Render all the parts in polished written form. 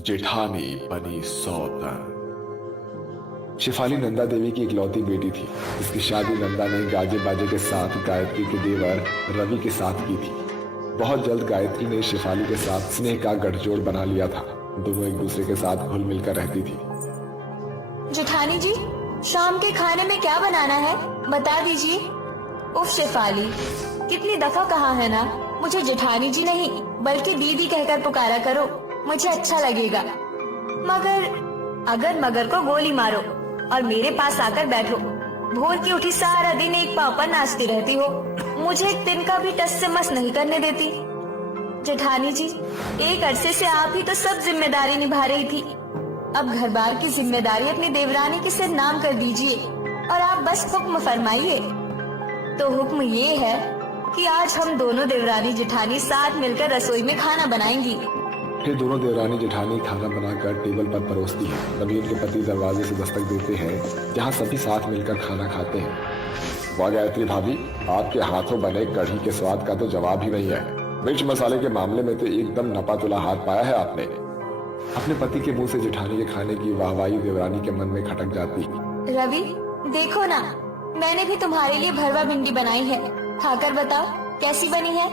जेठानी बनी सौतन। शेफाली नंदा देवी की इकलौती बेटी थी, जिसकी शादी नंदा ने गाजे बाजे के साथ गायत्री के देवर रवि के साथ की थी। बहुत जल्द गायत्री ने शेफाली के साथ स्नेह का गठजोड़ बना लिया था। दोनों एक दूसरे के साथ घुल मिलकर रहती थी। जेठानी जी, शाम के खाने में क्या बनाना है बता दीजिए। उफ शेफाली, कितनी दफा कहा है ना, मुझे जेठानी जी नहीं बल्कि दीदी कहकर पुकारा करो, मुझे अच्छा लगेगा। मगर को गोली मारो और मेरे पास आकर बैठो। भोर की उठी सारा दिन एक पाँव पर नाचती रहती हो, मुझे एक दिन का भी टस से मस नहीं करने देती। जेठानी जी, एक अरसे से आप ही तो सब जिम्मेदारी निभा रही थी, अब घर बार की जिम्मेदारी अपनी देवरानी के सिर नाम कर दीजिए और आप बस हुक्म फरमाइए। तो हुक्म ये है कि आज हम दोनों देवरानी जेठानी साथ मिलकर रसोई में खाना बनाएंगी। फिर दोनों देवरानी जेठानी खाना बनाकर टेबल पर परोसती है। तभी उनके पति दरवाजे से दस्तक देते हैं, जहाँ सभी साथ मिलकर खाना खाते हैं। वाह गायत्री भाभी, आपके हाथों बने कढ़ी के स्वाद का तो जवाब ही नहीं है। मिर्च मसाले के मामले में तो एकदम नपा तुला हाथ पाया है आपने। अपने पति के मुंह से जेठानी के खाने की वाहवाही देवरानी के मन में खटक जाती। रवि, देखो ना, मैंने भी तुम्हारे लिए भरवा भिंडी बनाई है, खाकर बताओ कैसी बनी है।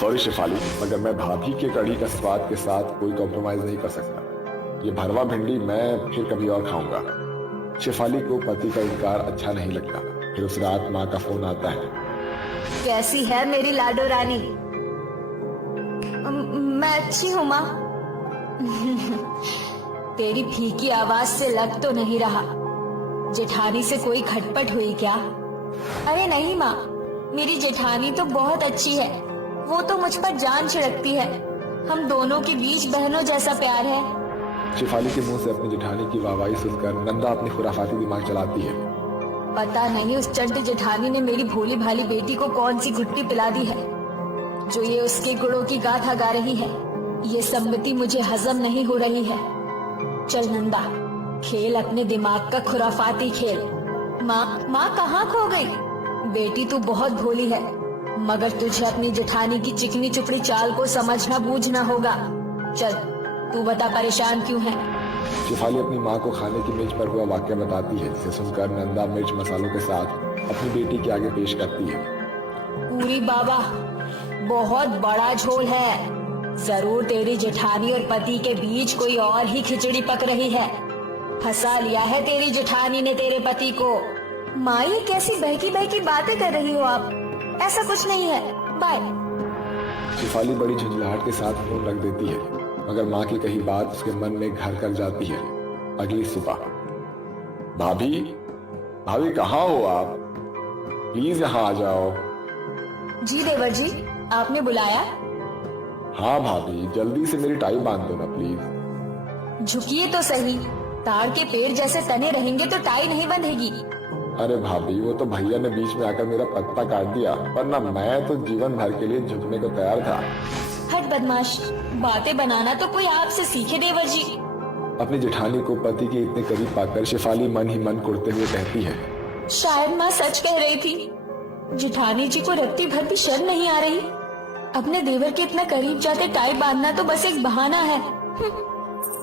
सॉरी शेफाली, मगर मैं भाभी के कढ़ी का स्वाद के साथ कोई कॉम्प्रोमाइज नहीं कर सकता। ये भरवा भिंडी मैं फिर कभी और खाऊंगा। शेफाली को पति का इनकार अच्छा नहीं लगता। फिर उस रात माँ का फोन आता है। कैसी है मेरी लाडो रानी? मैं अच्छी हूँ माँ। तेरी फीकी आवाज से लग तो नहीं रहा जेठानी से कोई खटपट हुई क्या? अरे नहीं माँ, मेरी जेठानी तो बहुत अच्छी है, वो तो मुझ पर जान छिड़कती है। हम दोनों के बीच बहनों जैसा प्यार है। शेफाली के मुंह से अपनी जेठानी की वाहवाही सुनकर नंदा अपनी खुराफाती दिमाग चलाती है। पता नहीं उस चंट जेठानी ने मेरी भोली भाली बेटी को कौन सी घुट्टी पिला दी है, जो ये उसके गुणों की गाथा गा रही है। ये सम्मति मुझे हजम नहीं हो रही है। चल नंदा, खेल अपने दिमाग का खुराफाती खेल। माँ कहाँ खो गई? बेटी तू बहुत भोली है, मगर तुझे अपनी जेठानी की चिकनी चुपड़ी चाल को समझना बूझना होगा। चल तू बता, परेशान क्यों है? शेफाली अपनी माँ को खाने की मेज पर हुआ वाक्य बताती है, जिसे सुनकर नंदा मिर्च मसालों के साथ अपनी बेटी के आगे पेश करती है। पूरी बाबा, बहुत बड़ा झोल है। जरूर तेरी जेठानी और पति के बीच कोई और ही खिचड़ी पक रही है। फंसा लिया है तेरी जेठानी ने तेरे पति को। माँ, ये कैसी बहकी बहकी बातें कर रही हो आप? ऐसा कुछ नहीं है, बाय। शेफाली बड़ी झुंझलाहट के साथ फोन रख देती है, मगर माँ की कही बात उसके मन में घर कर जाती है। अगली सुबह, भाभी कहाँ हो आप? प्लीज यहाँ आ जाओ। जी देवर जी, आपने बुलाया? हाँ भाभी, जल्दी से मेरी टाई बांध दो ना प्लीज। झुकिए तो सही, ताड़ के पेड़ जैसे तने रहेंगे तो टाई नहीं बंधेगी। अरे भाभी, वो तो भैया ने बीच में आकर मेरा पत्ता काट दिया, वरना मैं तो जीवन भर के लिए झुकने को तैयार था। हट बदमाश, बातें बनाना तो कोई आपसे सीखे देवर जी। अपनी जेठानी को पति के इतने करीब पाकर शेफाली मन ही मन कुड़ते हुए कहती है, शायद माँ सच कह रही थी। जेठानी जी को रत्ती भर भी शर्म नहीं आ रही। अपने देवर के इतना करीब जाते टाई बांधना तो बस एक बहाना है।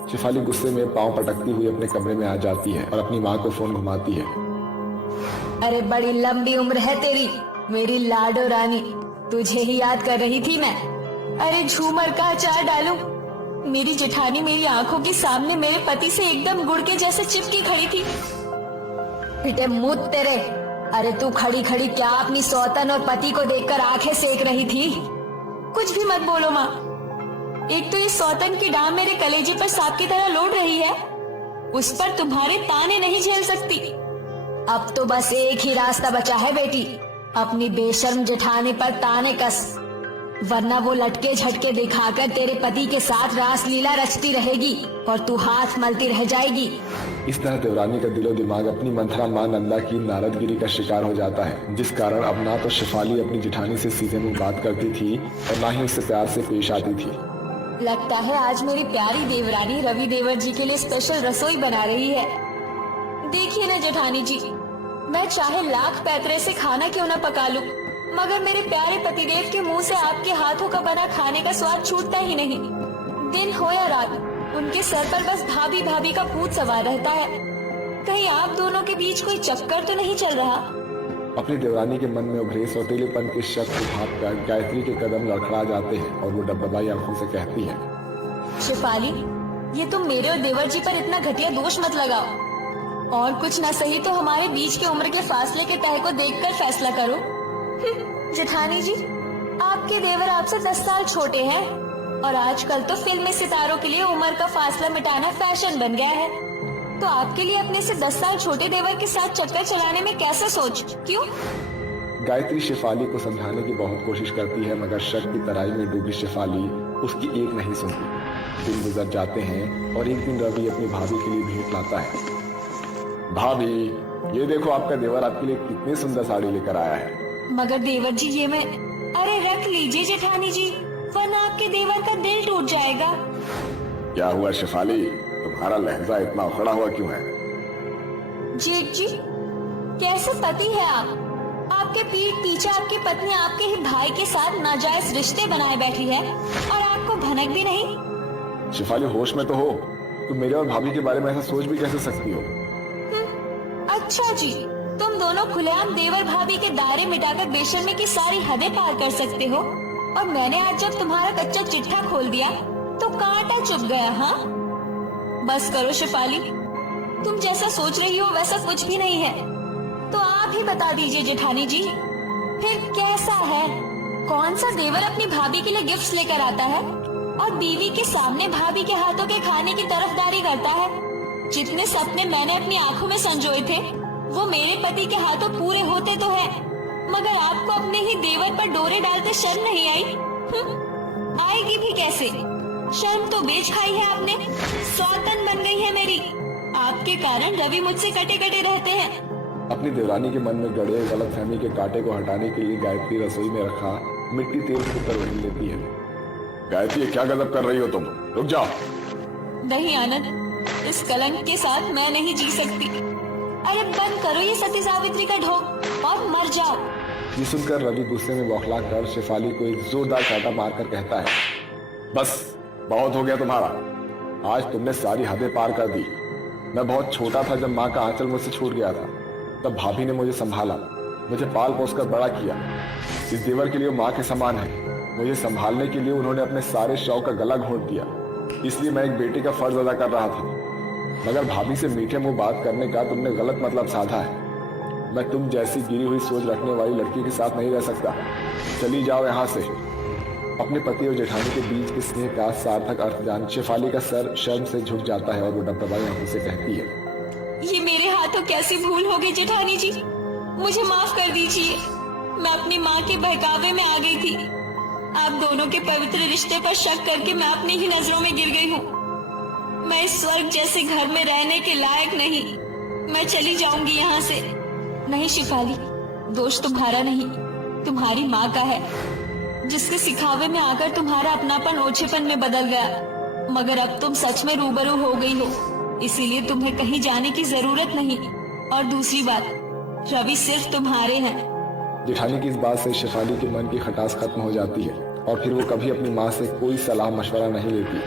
शेफाली गुस्से में पांव पटकती हुई अपने कमरे में आ जाती है और अपनी माँ को फोन घुमाती है। अरे बड़ी लंबी उम्र है तेरी मेरी लाडो रानी, तुझे ही याद कर रही थी मैं। अरे झूमर का अचार डालूं? मेरी जेठानी मेरी आंखों के सामने मेरे पति से एकदम गुड़ के जैसे चिपकी खड़ी थी। पिटे मुँह तेरे। अरे तू खड़ी खड़ी क्या अपनी सौतन और पति को देखकर आंखें सेक रही थी? कुछ भी मत बोलो माँ। एक तो ये सौतन की डाम मेरे कलेजे पर सांप की तरह लौट रही है, उस पर तुम्हारे ताने नहीं झेल सकती। अब तो बस एक ही रास्ता बचा है बेटी, अपनी बेशर्म जेठानी पर ताने कस, वरना वो लटके झटके दिखाकर तेरे पति के साथ रासलीला रचती रहेगी और तू हाथ मलती रह जाएगी। इस तरह देवरानी का दिलो दिमाग अपनी मंथरा माँ नंदा की नारदगिरी का शिकार हो जाता है, जिस कारण अब ना तो शेफाली अपनी जेठानी से सीधे मुंह बात करती थी और ना ही उससे प्यार से पेश आती थी। लगता है आज मेरी प्यारी देवरानी रवि देवर जी के लिए स्पेशल रसोई बना रही है। देखिए ना जेठानी जी, मैं चाहे लाख पैतरे से खाना क्यों ना पका लूं, मगर मेरे प्यारे पतिदेव के मुंह से आपके हाथों का बना खाने का स्वाद छूटता ही नहीं। दिन हो या रात, उनके सर पर बस भाभी भाभी का भूत सवार रहता है। कहीं आप दोनों के बीच कोई चक्कर तो नहीं चल रहा? अपनी देवरानी के मन में उभरे सौतेलेपन के शक को भांपकर गायत्री के कदम लड़खड़ा जाते हैं और वो डबडबाई आंखों से कहती है, शेफाली, ये तुम मेरे और देवर जी पर इतना घटिया दोष मत लगाओ। और कुछ न सही तो हमारे बीच के उम्र के फासले के तय को देखकर फैसला करो। जेठानी जी, आपके देवर आपसे 10 साल छोटे हैं और आजकल तो फिल्मी सितारों के लिए उम्र का फासला मिटाना फैशन बन गया है। तो आपके लिए अपने से 10 साल छोटे देवर के साथ चक्कर चलाने में कैसा सोच? क्यों? गायत्री शेफाली को समझाने की बहुत कोशिश करती है, मगर शक की तराई में डूबी शेफाली उसकी एक नहीं सुनती। दिन गुजर जाते हैं और एक दिन रवि अपनी भाभी के लिए भेंट लाता है। भाभी, ये देखो आपका देवर आपके लिए कितनी सुंदर साड़ी लेकर आया है। मगर देवर जी, ये मैं... अरे रख लीजिए जेठानी जी, वरना आपके देवर का दिल टूट जाएगा। क्या हुआ शेफाली, तुम्हारा लहजा इतना उखड़ा हुआ क्यों है? जेठ जी, कैसे पति है आप? आपके पीठ पीछे आपकी पत्नी आपके ही भाई के साथ नाजायज रिश्ते बनाए बैठी है और आपको भनक भी नहीं। शेफाली, होश में तो हो। तुम मेरे और भाभी के बारे में ऐसा सोच भी कैसे सकती हो? अच्छा जी, तुम दोनों खुलेआम देवर भाभी के दायरे मिटाकर बेशर्मी की सारी हदें पार कर सकते हो, और मैंने आज जब तुम्हारा कच्चा चिट्ठा खोल दिया तो कांटा चुभ गया। हाँ, बस करो शेफाली, तुम जैसा सोच रही हो वैसा कुछ भी नहीं है। तो आप ही बता दीजिए जेठानी जी, फिर कैसा है? कौन सा देवर अपनी भाभी के लिए गिफ्ट्स लेकर आता है और बीवी के सामने भाभी के हाथों के खाने की तरफदारी करता है? जितने सपने मैंने अपनी आंखों में संजोए थे वो मेरे पति के हाथों पूरे होते तो है, मगर आपको अपने ही देवर पर डोरे डालते शर्म नहीं आई? आएगी भी कैसे? शर्म तो बेच खाई है आपने। सौतन बन गई है मेरी। आपके कारण रवि मुझसे कटे कटे रहते हैं। अपनी देवरानी के मन में गड़े गलतफहमी के कांटे को हटाने के लिए गायत्री रसोई में रखा मिट्टी तेल के ऊपर वही लेती है। गायत्री, क्या गजब कर रही हो तुम? रुक जाओ। नहीं आनंद, इस कलंक के साथ मैं नहीं जी सकती। अरे बंद करो ये सती सावित्री का ढोंग और मर जाओ। ये सुनकर रवि गुस्से में बौखला कर शेफाली को एक जोरदार चांटा मारकर कहता है, बस बहुत हो गया तुम्हारा। आज तुमने सारी हदें पार कर दी। मैं बहुत छोटा था जब माँ का आंचल मुझसे छूट गया था, तब भाभी ने मुझे संभाला, मुझे पाल पोस कर बड़ा किया। इस देवर के लिए माँ के समान है। मुझे संभालने के लिए उन्होंने अपने सारे शौक का गला घोंट दिया, इसलिए मैं एक बेटे का फर्ज अदा कर रहा था। मगर भाभी से मीठे मुंह बात करने का तुमने गलत मतलब साधा है। मैं तुम जैसी गिरी हुई सोच रखने वाली लड़की के साथ नहीं रह सकता। चली जाओ यहाँ से। अपने पति और जेठानी के बीच के स्नेह का सार्थक अर्थ जान शेफाली का सर शर्म से झुक जाता है और वो डबडबाई आंखों से कहती है, ये मेरे हाथों कैसी भूल हो गई जेठानी जी, मुझे माफ कर दीजिए। मैं अपनी माँ के बहकावे में आ गई थी। आप दोनों के पवित्र रिश्ते पर शक करके मैं अपनी ही नजरों में गिर गई हूँ। मैं इस स्वर्ग जैसे घर में रहने के लायक नहीं। मैं चली जाऊंगी यहाँ से। नहीं शेफाली, दोष तुम्हारा नहीं, तुम्हारी माँ का है, जिसके सिखावे में आकर तुम्हारा अपनापन ओछेपन में बदल गया। मगर अब तुम सच में रूबरू हो गई हो, इसीलिए तुम्हें कहीं जाने की जरूरत नहीं। और दूसरी बात, रवि सिर्फ तुम्हारे हैं। जेठानी की इस बात से शेफाली के मन की खटास खत्म हो जाती है और फिर वो कभी अपनी माँ से कोई सलाह मशवरा नहीं लेती।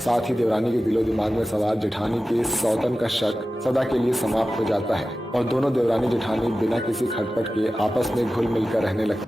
साथ ही देवरानी के दिलो दिमाग में सवार जेठानी के सौतन का शक सदा के लिए समाप्त हो जाता है और दोनों देवरानी जेठानी बिना किसी खटपट के आपस में घुल मिलकर रहने लगती।